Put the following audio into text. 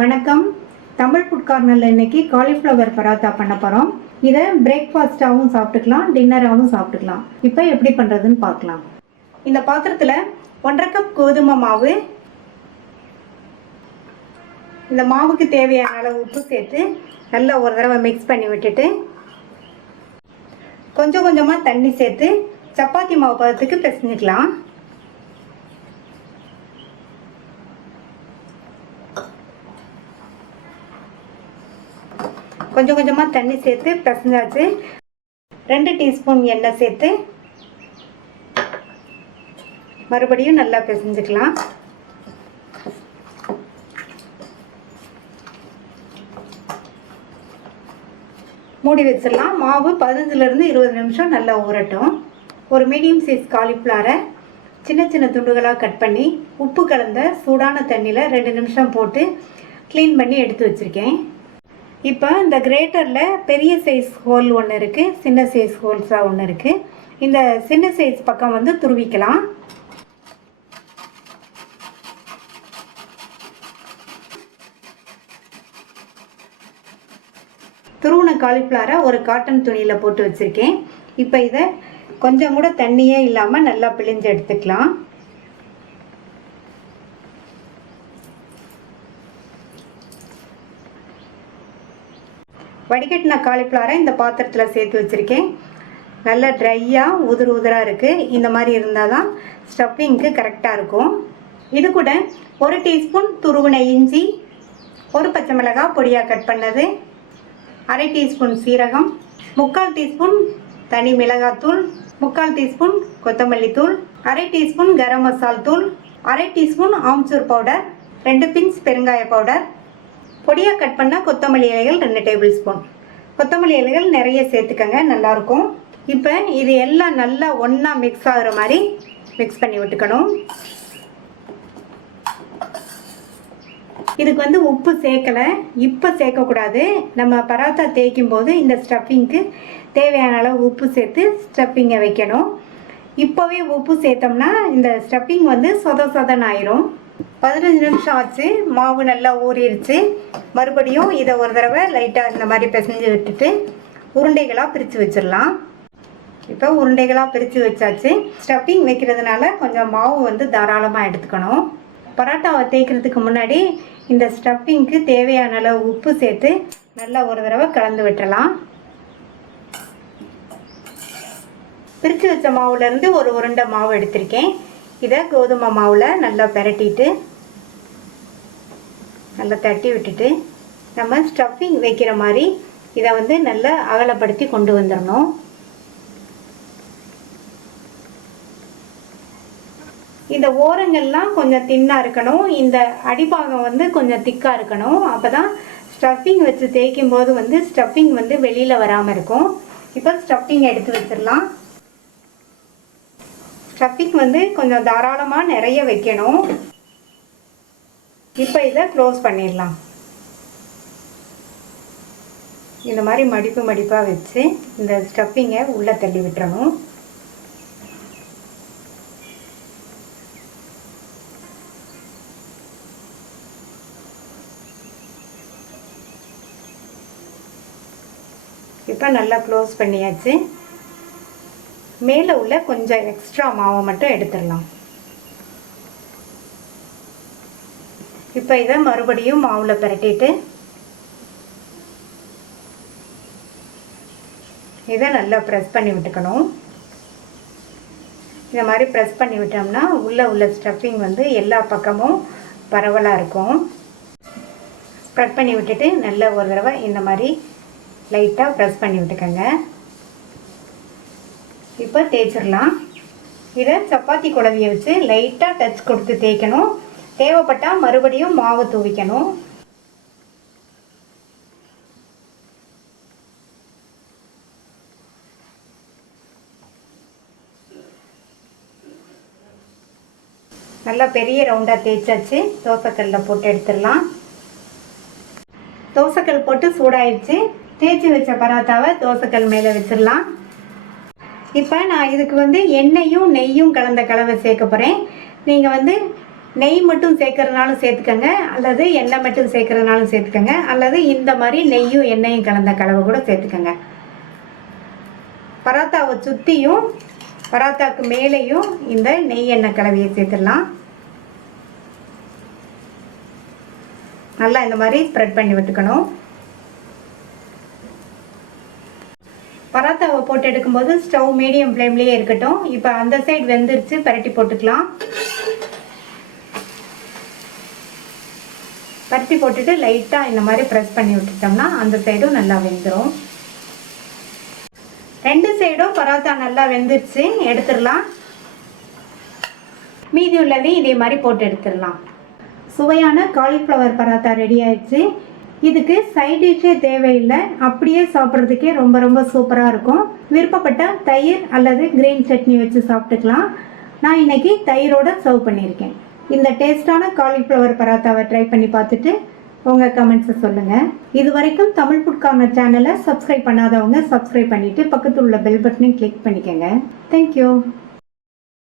வணக்கம். தமிழ் ஃபுட் கார்னரில் இன்னைக்கு காலிஃப்ளவர் பராத்தா பண்ண போகிறோம். இதை பிரேக்ஃபாஸ்ட்டாகவும் சாப்பிட்டுக்கலாம், டின்னராகவும் சாப்பிட்டுக்கலாம். இப்போ எப்படி பண்ணுறதுன்னு பார்க்கலாம். இந்த பாத்திரத்தில் 1.5 கப் கோதுமை மாவு, இந்த மாவுக்கு தேவையான அளவு உப்பு சேர்த்து நல்லா ஒரு தடவை மிக்ஸ் பண்ணி விட்டுட்டு கொஞ்சம் கொஞ்சமாக தண்ணி சேர்த்து சப்பாத்தி மாவு பதத்துக்கு பிசைஞ்சிக்கலாம். கொஞ்சம் கொஞ்சமாக தண்ணி சேர்த்து பிசைஞ்சாச்சு. 2 டீஸ்பூன் எண்ணெய் சேர்த்து மறுபடியும் நல்லா பிசைஞ்சுக்கலாம். மூடி வச்சிடலாம். மாவு 15லேருந்து 20 நிமிஷம் நல்லா ஊறட்டும். ஒரு மீடியம் சைஸ் காலிஃப்ளவரை சின்ன சின்ன துண்டுகளாக கட் பண்ணி உப்பு கலந்த சூடான தண்ணியில் 2 நிமிஷம் போட்டு க்ளீன் பண்ணி எடுத்து வச்சுருக்கேன். இப்போ இந்த கிரேட்டரில் பெரிய சைஸ் ஹோல் ஒன்று இருக்குது, சின்ன சைஸ் ஹோல்ஸாக ஒன்று இருக்குது. இந்த சின்ன சைஸ் பக்கம் வந்து துருவிக்கலாம். துருவின காலிஃப்ளவரை ஒரு காட்டன் துணியில் போட்டு வச்சுருக்கேன். இப்போ இதை கொஞ்சம் கூட தண்ணியே இல்லாமல் நல்லா பிழிஞ்சு எடுத்துக்கலாம். வடிகட்டின காலிஃப்ளவரை இந்த பாத்திரத்தில் சேர்த்து வச்சுருக்கேன். நல்லா ட்ரையாக உதிராக இருக்குது. இந்த மாதிரி இருந்தால் தான் ஸ்டஃபிங்க்கு கரெக்டாக இருக்கும். இது கூட 1 டீஸ்பூன் துருவின இஞ்சி, 1 பச்சை மிளகாய் பொடியாக கட் பண்ணது, 1/2 டீஸ்பூன் சீரகம், 3/4 டீஸ்பூன் தனி மிளகாத்தூள், 3/4 டீஸ்பூன் கொத்தமல்லி தூள், 1/2 டீஸ்பூன் கரம் மசால் தூள், 1/2 டீஸ்பூன் ஆம்ச்சூர் பவுடர், 2 பிஞ்ச் பெருங்காய பவுடர், பொடியாக கட் பண்ண கொத்தமல்லி இலைகள் 2 டேபிள் ஸ்பூன். கொத்தமல்லி இலைகள் நிறைய சேர்த்துக்கங்க, நல்லாயிருக்கும். இப்போ இது எல்லாம் நல்லா ஒன்றா மிக்ஸ் ஆகிற மாதிரி மிக்ஸ் பண்ணி விட்டுக்கணும். இதுக்கு வந்து உப்பு சேர்க்கலை, இப்போ சேர்க்கக்கூடாது. நம்ம பராத்தா தேய்க்கும் போது இந்த ஸ்டஃபிங்க்கு தேவையான அளவு உப்பு சேர்த்து ஸ்டஃபிங்கை வைக்கணும். இப்போவே உப்பு சேர்த்தோம்னா இந்த ஸ்டஃபிங் வந்து சொதன்னு ஆயிரும். 15 நிமிஷம் ஆச்சு. மாவு நல்லா ஊறிடுச்சு. மறுபடியும் இதை ஒரு தடவை லைட்டாக இந்த மாதிரி பிசைஞ்சு விட்டுட்டு உருண்டைகளாக பிரித்து வச்சிடலாம். இப்போ உருண்டைகளாக பிரித்து வச்சாச்சு. ஸ்டஃபிங் வைக்கிறதுனால கொஞ்சம் மாவு வந்து தாராளமாக எடுத்துக்கணும். பரோட்டாவை தேய்க்கிறதுக்கு முன்னாடி இந்த ஸ்டஃபிங்க்கு தேவையான அளவு உப்பு சேர்த்து நல்லா ஒரு தடவை கலந்து விட்டுறலாம். பிரித்து வச்ச மாவுலேருந்து ஒரு உருண்டை மாவு எடுத்திருக்கேன். இதை கோதுமை மாவில் நல்லா பிரட்டிட்டு நல்லா தட்டி விட்டுட்டு நம்ம ஸ்டஃபிங் வைக்கிற மாதிரி இதை வந்து நல்லா அகலப்படுத்தி கொண்டு வந்துடணும். இந்த ஓரங்கள்லாம் கொஞ்சம் தின்னாக இருக்கணும். இந்த அடிப்பாகம் வந்து கொஞ்சம் திக்காக இருக்கணும். அப்போ தான் ஸ்டஃபிங் வச்சு தேய்க்கும் போது வந்து ஸ்டஃபிங் வந்து வெளியில் வராமல் இருக்கும். இப்போ ஸ்டஃபிங் எடுத்து வச்சிடலாம். ஸ்டஃபிங் வந்து கொஞ்சம் தாராளமாக நிறைய வைக்கணும். இப்போ இதை க்ளோஸ் பண்ணிடலாம். இந்த மாதிரி மடிப்பாக வச்சு இந்த ஸ்டஃபிங்கை உள்ளே தள்ளி விட்டுறணும். இப்போ நல்லா க்ளோஸ் பண்ணியாச்சு. மேலே உள்ள கொஞ்சம் எக்ஸ்ட்ரா மாவை மட்டும் எடுத்துடலாம். இப்போ இதை மறுபடியும் மாவில் பிரட்டிட்டு இதை நல்லா ப்ரெஸ் பண்ணி விட்டுக்கணும். இந்த மாதிரி ப்ரெஸ் பண்ணி விட்டோம்னா உள்ள ஸ்டஃபிங் வந்து எல்லா பக்கமும் பரவலாக இருக்கும். ஸ்ப்ரெட் பண்ணி விட்டுட்டு நல்லா ஒரு தடவை இந்த மாதிரி லைட்டாக ப்ரெஸ் பண்ணி விட்டுக்கோங்க. இப்போ தேய்ச்சிடலாம். இதை சப்பாத்தி குழவியை வச்சு லைட்டாக டச் கொடுத்து தேய்க்கணும். தேவைப்பட்டால் மறுபடியும் மாவு தூவிக்கணும். நல்லா பெரிய ரவுண்டாக தேய்ச்சாச்சு. தோசைக்கல்லில் போட்டு எடுத்துடலாம். தோசைக்கல் போட்டு சூடாயிடுச்சு. தேய்ச்சி வச்ச பராத்தாவை தோசைக்கல் மேலே வச்சிடலாம். இப்போ நான் இதுக்கு வந்து எண்ணெயும் நெய்யும் கலந்த கலவை சேர்க்க போகிறேன். நீங்கள் வந்து நெய் மட்டும் சேர்க்கறதுனாலும் சேர்த்துக்கங்க, அல்லது எண்ணெய் மட்டும் சேர்க்கறதுனாலும் சேர்த்துக்கங்க, அல்லது இந்த மாதிரி நெய்யும் எண்ணெயும் கலந்த கலவை கூட சேர்த்துக்கங்க. பராத்தாவை சுற்றியும் பராத்தாக்கு மேலேயும் இந்த நெய் எண்ணெய் கலவையை சேர்த்துடலாம். நல்லா இந்த மாதிரி ஸ்ப்ரெட் பண்ணி விட்டுக்கணும். பராத்தாவை போட்டு எடுக்கும்போது ஸ்டவ் மீடியம் ஃப்ளேம்லேயே இருக்கட்டும். இப்போ அந்த சைடு வெந்துருச்சு, பரட்டி போட்டுக்கலாம். பரட்டி போட்டுட்டு லைட்டாக இந்த மாதிரி ப்ரெஸ் பண்ணி விட்டுட்டோம்னா அந்த சைடும் நல்லா வெந்துடும். ரெண்டு சைடும் பராத்தா நல்லா வெந்துருச்சு, எடுத்துடலாம். மீதி உள்ளதையும் இதே மாதிரி போட்டு எடுத்துடலாம். சுவையான காலிஃப்ளவர் பராத்தா ரெடி ஆயிடுச்சு. இதுக்கு சைட் டிஷ்ஷே தேவையில்லை, அப்படியே சாப்பிட்றதுக்கே ரொம்ப ரொம்ப சூப்பராக இருக்கும். விருப்பப்பட்டால் தயிர் அல்லது கிரீன் சட்னி வச்சு சாப்பிட்டுக்கலாம். நான் இன்னைக்கு தயிரோட சர்வ் பண்ணியிருக்கேன். இந்த டேஸ்டான காலிஃப்ளவர் பராத்தாவை ட்ரை பண்ணி பார்த்துட்டு உங்கள் கமெண்ட்ஸை சொல்லுங்கள். இது வரைக்கும் தமிழ் ஃபுட் கார்னர் சேனலை சப்ஸ்கிரைப் பண்ணாதவங்க சப்ஸ்கிரைப் பண்ணிவிட்டு பக்கத்தில் உள்ள பெல் பட்டனையும் கிளிக் பண்ணிக்கோங்க. தேங்க்யூ.